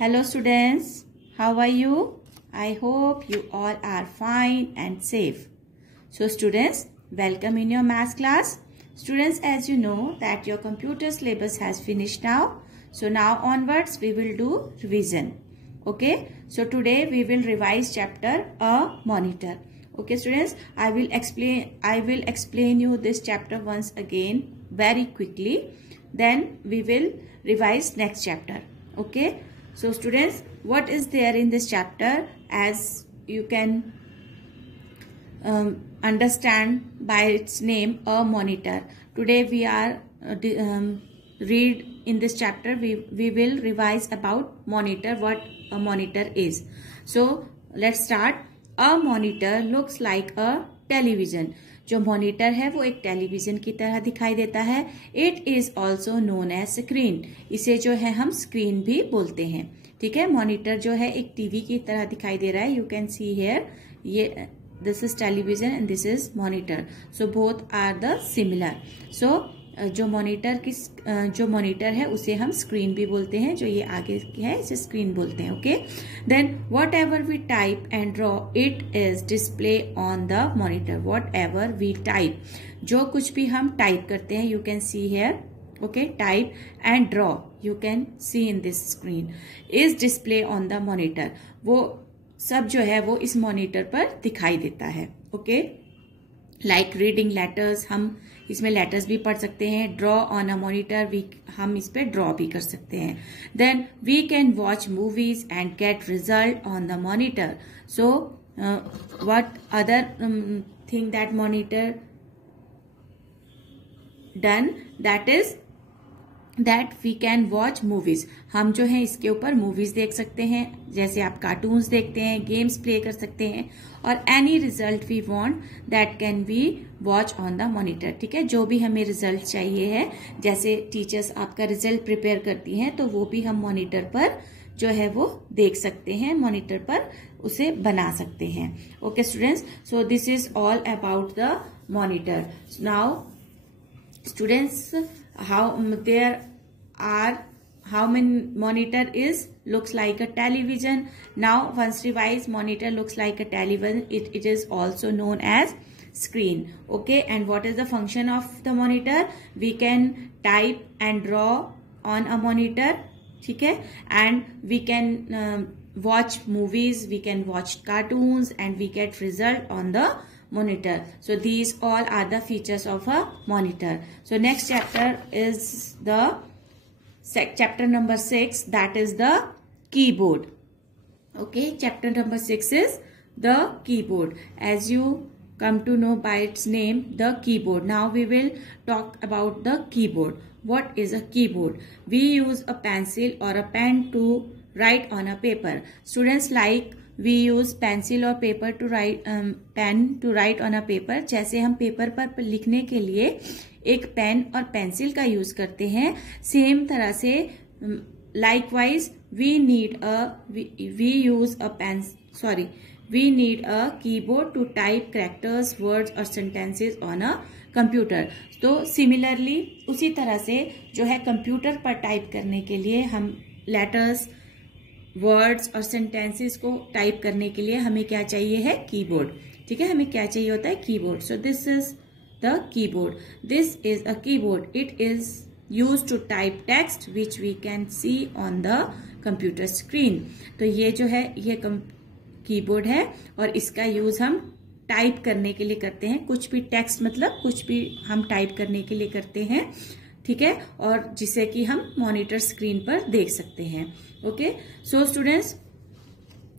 Hello students, how are you? I hope you all are fine and safe. So students, welcome in your maths class. Students, as you know that your computer syllabus has finished now. So now onwards we will do revision. Okay, so today we will revise chapter A Monitor. Okay students, I will explain you this chapter once again very quickly. Then we will revise next chapter. Okay. So students, what is there in this chapter? As you can understand by its name, a monitor. Today we are read in this chapter. We will revise about monitor, what a monitor is. So let's start. A monitor looks like a television. जो monitor है वो एक television की तरह दिखाई देता है. It is also known as screen. इसे जो है हम स्क्रीन भी बोलते हैं. ठीक है, मॉनिटर जो है एक टीवी की तरह दिखाई दे रहा है. यू कैन सी हियर, ये this is television and this is monitor. So both are the similar. So जो मॉनिटर है उसे हम स्क्रीन भी बोलते हैं. जो ये आगे है इसे स्क्रीन बोलते हैं. Okay, then whatever we type and draw it is display on the monitor. Whatever we type, जो कुछ भी हम टाइप करते हैं, you can see here. Okay, type and draw you can see in this screen is display on the monitor. वो सब जो है वो इस मॉनिटर पर दिखाई देता है. ओके, लाइक रीडिंग लेटर्स, हम इसमें लेटर्स भी पढ़ सकते हैं. ड्रॉ ऑन अ मॉनिटर, हम इस पे ड्रॉ भी कर सकते हैं. Then we can watch movies and get result on the monitor. So what other thing that monitor done, that is that we can watch movies. हम जो है इसके ऊपर मूवीज देख सकते हैं. जैसे आप कार्टून्स देखते हैं, गेम्स प्ले कर सकते हैं, और any result we want that can be watch on the monitor. ठीक है, जो भी हमें रिजल्ट चाहिए है, जैसे टीचर्स आपका रिजल्ट प्रिपेयर करती हैं, तो वो भी हम मॉनिटर पर जो है वो देख सकते हैं. मॉनिटर पर उसे बना सकते हैं. Okay students, so this is all about the monitor. Now students, how many monitor looks like a television. Now once revise, monitor looks like a television. It is also known as screen. Okay, and what is the function of the monitor? We can type and draw on a monitor. ठीक है, and we can watch movies, we can watch cartoons, and we get result on the monitor. So these all are the features of a monitor. So next chapter is the chapter number 6, that is the keyboard. Okay, chapter number 6 is the keyboard. As you come to know by its name, the keyboard. Now we will talk about the keyboard. What is a keyboard? We use a pencil or a pen to write on a paper. Students, like we use pencil or paper to write, pen to write on a paper. जैसे हम paper पर लिखने के लिए एक pen और pencil का use करते हैं, सेम तरह से likewise we need a keyboard to type characters, words और sentences on a computer. तो सिमिलरली उसी तरह से जो है कंप्यूटर पर टाइप करने के लिए हम लेटर्स, वर्ड्स और सेंटेंसेस को टाइप करने के लिए हमें क्या चाहिए है? कीबोर्ड. ठीक है, हमें क्या चाहिए होता है? Keyboard. So this is the keyboard. This is a keyboard. It is used to type text which we can see on the computer screen. तो ये जो है ये कीबोर्ड है और इसका यूज हम टाइप करने के लिए करते हैं. कुछ भी टेक्स्ट मतलब कुछ भी हम टाइप करने के लिए करते हैं. ठीक है, और जिसे कि हम मॉनिटर स्क्रीन पर देख सकते हैं. Okay, so students,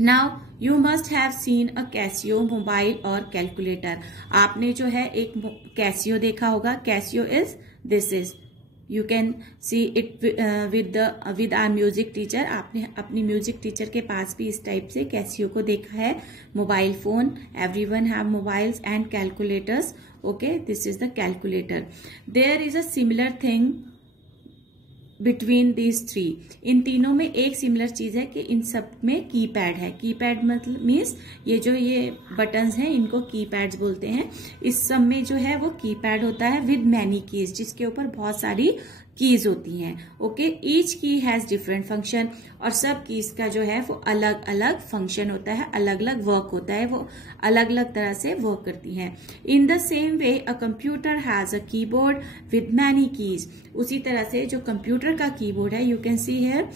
now you must have seen a Casio mobile और कैलकुलेटर. आपने जो है एक कैसियो देखा होगा. Casio is this is, you can see it with our music teacher. आपने अपनी म्यूजिक टीचर के पास भी इस टाइप से कैसियो को देखा है. Mobile phone, everyone have mobiles and calculators. Okay, this is the calculator. There is a similar thing between these three. इन तीनों में एक सिमिलर चीज है कि इन सब में कीपैड है. कीपैड मतलब मीन्स ये बटन्स हैं इनको कीपैड्स बोलते हैं. इस सब में जो है वो कीपैड होता है विद मैनी कीज, जिसके ऊपर बहुत सारी कीज होती हैं. ओके, ईच की हैज डिफरेंट फंक्शन, और सब कीज का जो है वो अलग अलग फंक्शन होता है, अलग अलग वर्क होता है, वो अलग अलग तरह से वर्क करती हैं. In the same way a computer has a keyboard with many keys. उसी तरह से जो कंप्यूटर का कीबोर्ड है, you can see here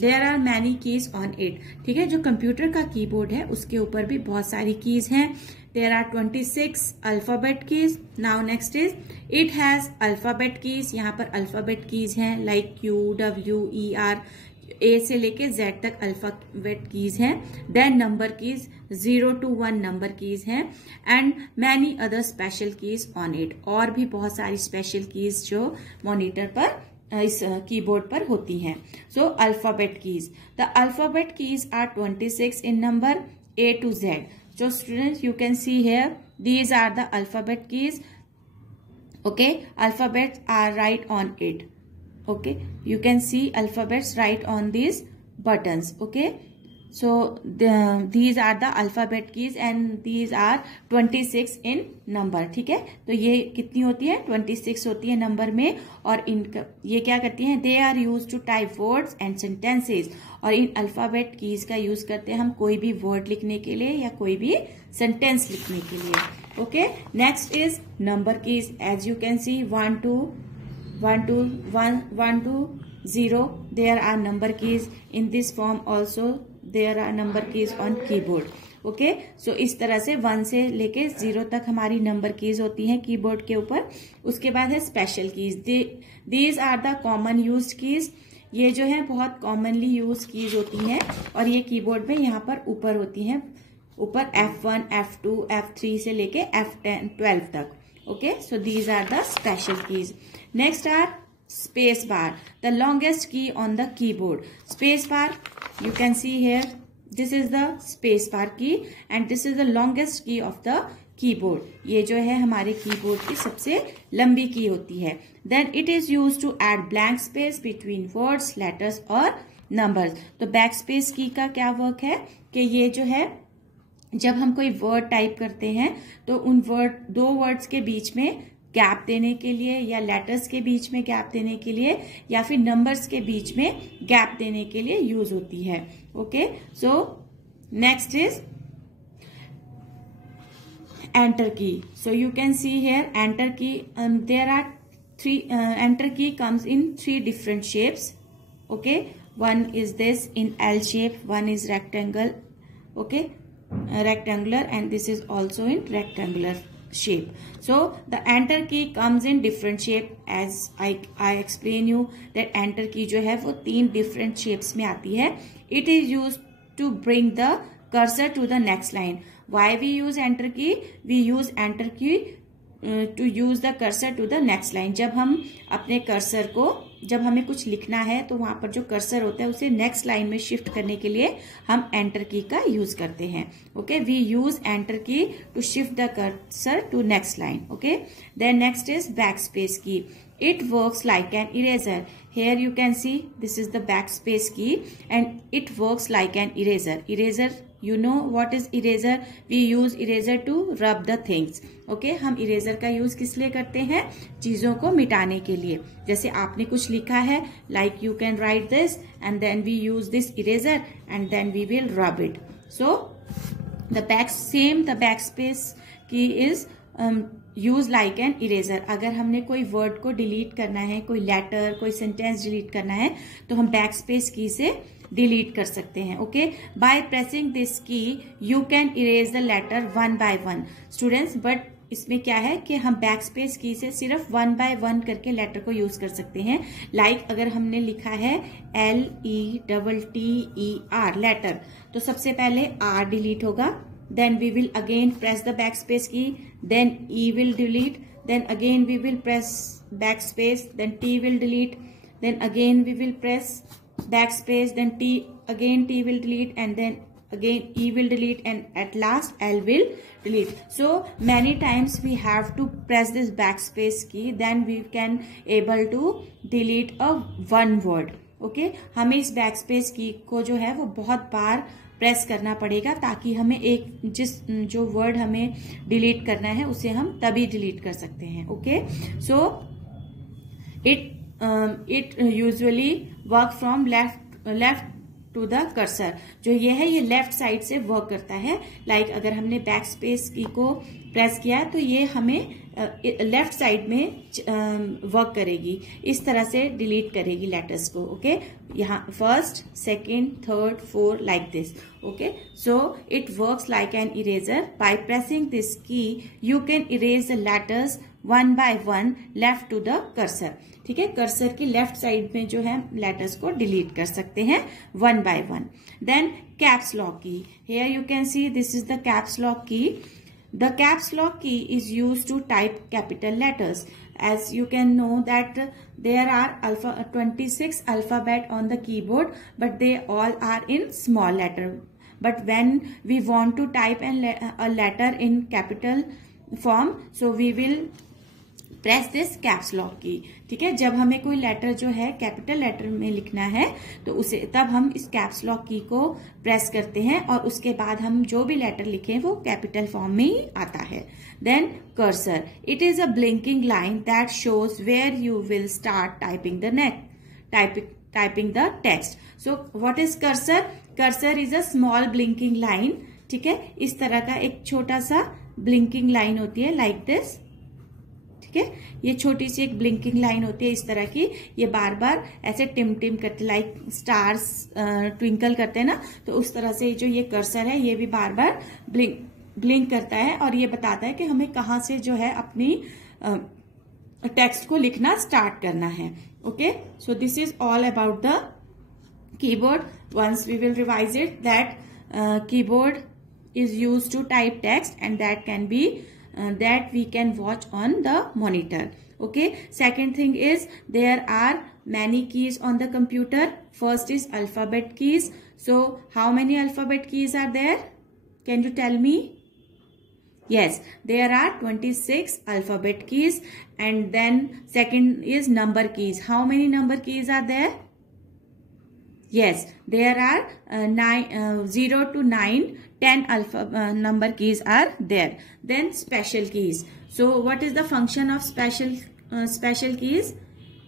there are many keys on it. ठीक है, जो कंप्यूटर का कीबोर्ड है उसके ऊपर भी बहुत सारी कीज हैं. There are 26 alphabet keys. Now next is it has alphabet keys. यहाँ पर alphabet keys हैं like Q, W, E, R, A से लेके Z तक alphabet keys हैं. Then number keys 0 to 1 number keys हैं and many other special keys on it. और भी बहुत सारी special keys जो monitor पर इस कीबोर्ड पर होती हैं. So alphabet keys. The alphabet keys are 26 in number A to Z. So students, you can see here these are the alphabet keys. Okay, alphabets are right on it. Okay, you can see alphabets right on these buttons. Okay, so these are the alphabet keys and these are 26 in number. ठीक है, तो ये कितनी होती है? 26 होती है number में. और इनका ये क्या करती हैं? They are use to type words and sentences. और इन अल्फाबेट कीज का यूज करते हैं हम कोई भी वर्ड लिखने के लिए या कोई भी सेंटेंस लिखने के लिए. Okay, next is number keys. As you can see 1 to 0. There are number keys in this form also. There are number keys on keyboard. Okay, so इस तरह से 1 से लेके 0 तक हमारी नंबर कीज होती हैं कीबोर्ड के ऊपर. उसके बाद है special keys. These are the common used keys. ये जो है बहुत कॉमनली यूज कीज होती हैं और ये कीबोर्ड में यहाँ पर ऊपर होती हैं. ऊपर F1, F2, F3 से लेके F10, 12 तक. Okay, so these are the special keys. Next are space bar, the longest key on the keyboard. Space bar, you can see here, this is the space bar key and this is the longest key of the keyboard. ये जो है हमारे keyboard की सबसे लंबी की होती है. Then it is used to add blank space between words, letters और numbers. तो backspace की का क्या वर्क है कि ये जो है जब हम कोई वर्ड टाइप करते हैं तो उन दो वर्ड्स के बीच में गैप देने के लिए या लेटर्स के बीच में गैप देने के लिए या फिर नंबर्स के बीच में गैप देने के लिए यूज होती है. Okay, so next is enter key. So you can see here enter key. There are 3 enter key comes in 3 different shapes. Okay, one is this in L shape, one is rectangle. Okay, rectangular, and this is also in rectangular shape. So the enter key comes in different shape. As I explain you that enter key जो है वो 3 different shapes में आती है. It is used to bring the cursor to the next line. Why we use enter key? We use enter key to use the cursor to the next line. जब हम अपने cursor को, जब हमें कुछ लिखना है तो वहां पर जो कर्सर होता है उसे नेक्स्ट लाइन में शिफ्ट करने के लिए हम एंटर की का यूज करते हैं. Okay, we use enter key to shift the cursor to next line. Okay, then next is backspace key. It works like an eraser. Here you can see this is the backspace key and it works like an eraser. Eraser, you know what is eraser? We use eraser to rub the things. Okay, हम eraser का use किस लिए करते हैं? चीजों को मिटाने के लिए. जैसे आपने कुछ लिखा है, like you can write this and then we use this eraser and then we will rub it. So the backspace key is use like an eraser. अगर हमने कोई वर्ड को डिलीट करना है, कोई लेटर, कोई सेंटेंस डिलीट करना है तो हम बैक स्पेस की से डिलीट कर सकते हैं. Okay, by pressing this key you can erase the letter 1 by 1. Students, but इसमें क्या है कि हम बैक स्पेस की से सिर्फ 1 by 1 करके लेटर को यूज कर सकते हैं. लाइक अगर हमने लिखा है LETTER लेटर, तो सबसे पहले R डिलीट होगा. Then we will again press the backspace key, then E will delete, then again we will press backspace, then T will delete, then again we will press backspace, then T will delete, and then again E will delete, and at last L will delete. So many times we have to press this backspace key, then we can able to delete a one word. Okay, हमें इस backspace key को जो है वो बहुत बार press करना पड़ेगा ताकि हमें जो वर्ड हमें डिलीट करना है उसे हम तभी डिलीट कर सकते हैं. Okay, so it usually work from left to the cursor. जो ये है ये लेफ्ट साइड से वर्क करता है। लाइक अगर हमने बैक स्पेस की को प्रेस किया तो ये हमें लेफ्ट साइड में वर्क करेगी, इस तरह से डिलीट करेगी लेटर्स को। ओके, यहाँ first, second, third, four, like this. Okay, so it works like an eraser. By pressing this key you can erase the letters one by one left to the cursor. ठीक है, cursor की left side में जो है letters को delete कर सकते हैं one by one. Then caps lock key, here you can see this is the caps lock key. The caps lock key is used to type capital letters. As you can know that there are 26 alphabet on the keyboard, but they all are in small letter. But when we want to type a letter in capital form, so we will press this caps lock की। ठीक है, जब हमें कोई letter जो है capital letter में लिखना है तो उसे तब हम इस कैप्स लॉक की को प्रेस करते हैं और उसके बाद हम जो भी लेटर लिखें वो कैपिटल फॉर्म में ही आता है। Then cursor, it is a blinking line that shows where you will start typing the text. So what is cursor? Cursor is a small blinking line. ठीक है, इस तरह का एक छोटा सा ब्लिंकिंग लाइन होती है लाइक दिस। ठीक है, ये छोटी सी एक ब्लिंकिंग लाइन होती है इस तरह की, ये बार बार ऐसे टिम टिम करते, लाइक स्टार्स ट्विंकल करते हैं ना, तो उस तरह से जो ये कर्सर है ये भी बार बार ब्लिंक करता है और ये बताता है कि हमें कहाँ से जो है अपनी टेक्स्ट को लिखना स्टार्ट करना है। Okay, so this is all about the keyboard. Once we will revise it that keyboard is used to type text and that can be that we can watch on the monitor. Okay, second thing is there are many keys on the computer. First is alphabet keys. So how many alphabet keys are there? Can you tell me? Yes, there are 26 alphabet keys. And then second is number keys. How many number keys are there? Yes, there are 0 to 9, 10 number keys are there. Then special keys. So what is the function of special keys?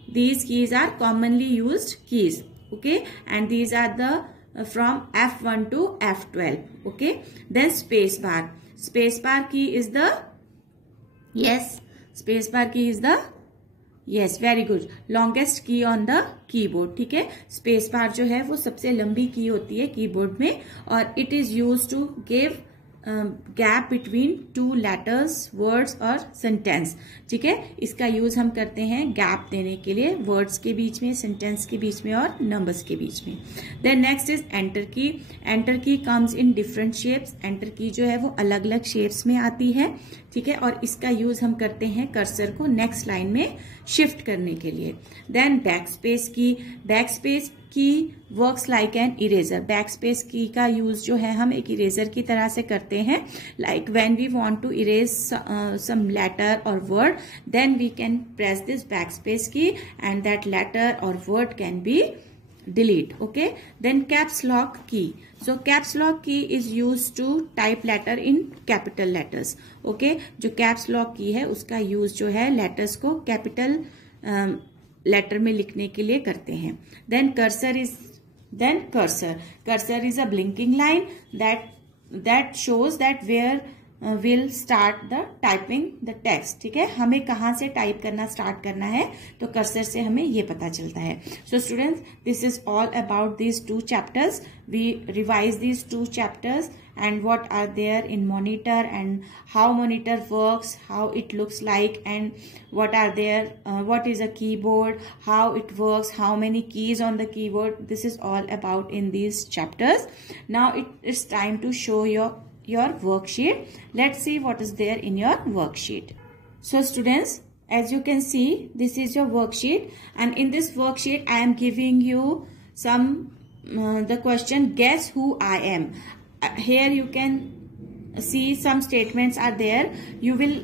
These keys are commonly used keys. Okay, and these are the from F1 to F12. Okay, then space bar. Space bar key is the, yes, space bar key is the, yes, very good, longest key on the keyboard. ठीक है, space bar जो है वो सबसे लंबी की होती है कीबोर्ड में और it is use to give gap between two letters, words और सेंटेंस। ठीक है, इसका यूज हम करते हैं गैप देने के लिए वर्ड्स के बीच में, सेंटेंस के बीच में और नंबर्स के बीच में। देन नेक्स्ट इज एंटर की। Enter key comes in different shapes. Enter की जो है वो अलग अलग शेप्स में आती है। ठीक है, और इसका यूज हम करते हैं कर्सर को नेक्स्ट लाइन में शिफ्ट करने के लिए। देन बैक स्पेस की। बैक स्पेस की works like an eraser. Back space की का यूज जो है हम एक इरेजर की तरह से करते हैं। Like when we want to erase some letter or word, then we can press this back space key and that letter or word can be delete. Okay, then caps lock key. So caps lock key is used to type letter in capital letters. Okay, जो caps lock key है उसका use जो है letters को capital letter में लिखने के लिए करते हैं। Then cursor is a blinking line that shows that where will start the typing the text. ठीक है, हमें कहाँ से टाइप करना स्टार्ट करना है तो कर्सर से हमें ये पता चलता है। So students, this is all about these 2 chapters. We revise these 2 chapters and what are there in monitor and how monitor works, how it looks like, and what are there, what is a keyboard, how it works, how many keys on the keyboard. This is all about in these chapters. Now it is time to show your worksheet. Let's see what is there in your worksheet. So students, as you can see, this is your worksheet and in this worksheet I am giving you some the question guess who I am. Here you can see some statements are there. You will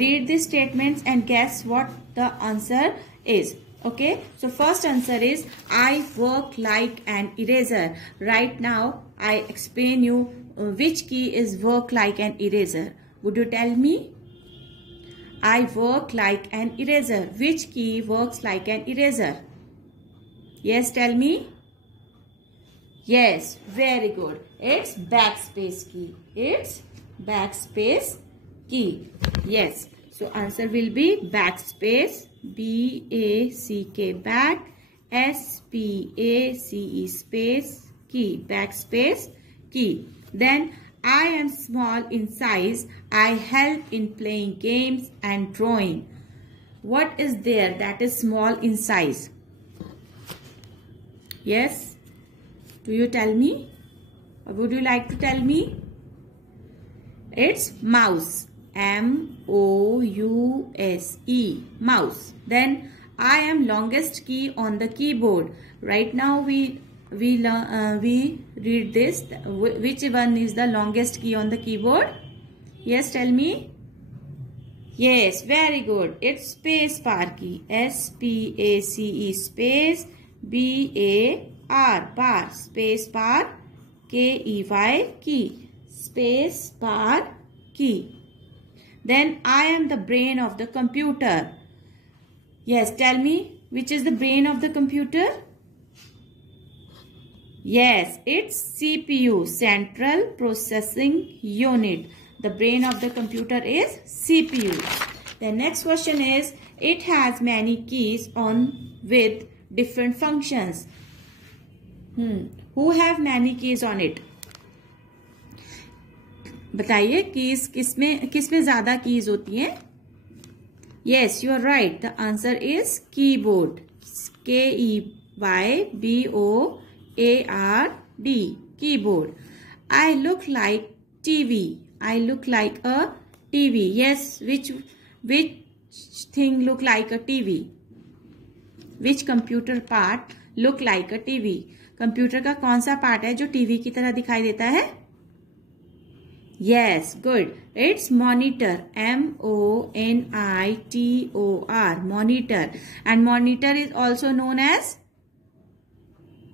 read these statements and guess what the answer is. Okay, so first answer is I work like an eraser. Right now I explain you which key is work like an eraser. Would you tell me? I work like an eraser. Which key works like an eraser? Yes, tell me. Yes, very good. It's backspace key. It's backspace key. Yes. So answer will be backspace. B-A-C-K, back. S-P-A-C-E, space, key. Backspace key. Then I am small in size. I help in playing games and drawing. What is there that is small in size? Yes? Do you tell me? Or would you like to tell me? It's mouse. M-O-U-S-E. Mouse. Then I am longest key on the keyboard. Right now we read this. Which one is the longest key on the keyboard? Yes, tell me. Yes, very good. It's space bar key. S-P-A-C-E, space, B-A-R, bar, space bar, K-E-Y, key, space bar key. Then I am the brain of the computer. Yes, tell me, which is the brain of the computer? Yes, it's CPU, Central Processing Unit. The brain of the computer is CPU. The next question is, it has many keys on with different functions. Who have many keys on it? बताइए keys किसमें ज्यादा keys होती हैं? Yes, you are right. The answer is keyboard. K-E-Y-B-O-A-R-D. Keyboard. I look like TV. I look like a TV. Yes, which thing look like a TV? Which computer part look like a TV? Computer का कौन सा part है जो TV की तरह दिखाई देता है? Yes, good. It's monitor. M-O-N-I-T-O-R. Monitor. And monitor is also known as?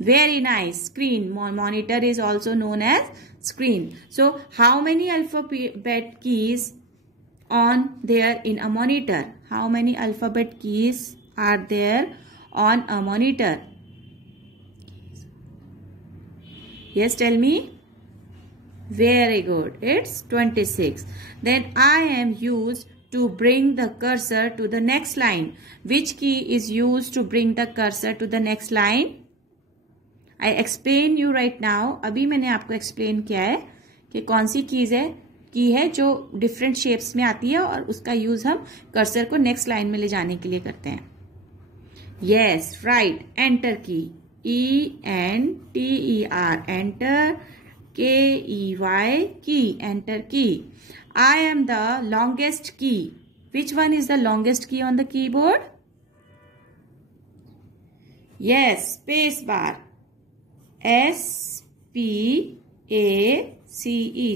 Very nice. Screen. Monitor is also known as screen. So, how many alphabet keys on there in a monitor? How many alphabet keys are there on a monitor? Yes, tell me. Very good. It's 26. Then I am used to bring the cursor to the next line. Which key is used to bring the cursor to the next line? I explain you right now. अभी मैंने आपको explain किया है कि कौन सी की है जो different shapes में आती है और उसका use हम cursor को next line में ले जाने के लिए करते हैं. Yes, right. Enter key. E-N-T-E-R. Enter. K-E-Y, key. Enter key. I am the longest key. Which one is the longest key on the keyboard? Yes, space bar. S-P-A-C-E,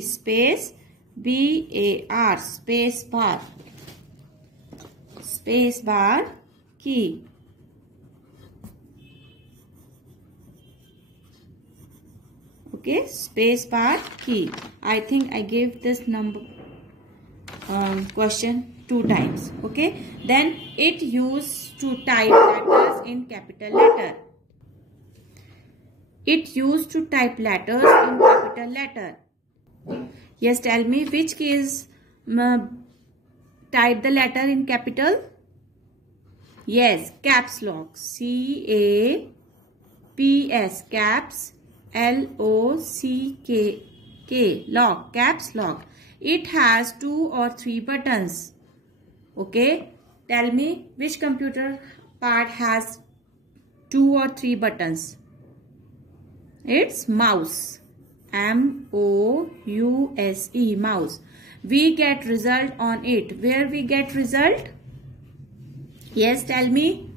space, B-A-R, space bar. Space bar key. Okay, space bar key. I think I gave this number question 2 times. Okay, then it used to type letters in capital letter. It used to type letters in capital letter. Yes, tell me which keys type the letter in capital? Yes, caps lock. C-A-P-S, caps. L-O-C-K, lock, caps lock. It has 2 or 3 buttons. Okay, tell me which computer part has 2 or 3 buttons? It's mouse. M-O-U-S-E, mouse. We get result on it. Where we get result? Yes, tell me.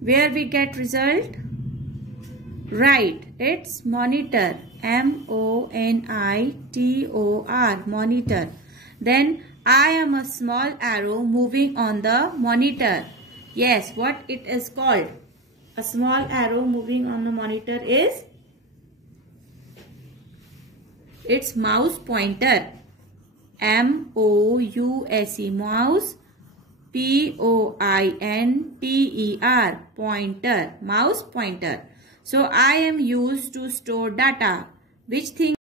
Where we get result? Right, it's monitor. M-O-N-I-T-O-R, monitor. Then I am a small arrow moving on the monitor. Yes, what it is called? A small arrow moving on the monitor is? It's mouse pointer. M-O-U-S-E, mouse Pointer, pointer, mouse pointer. So I am used to store data. Which thing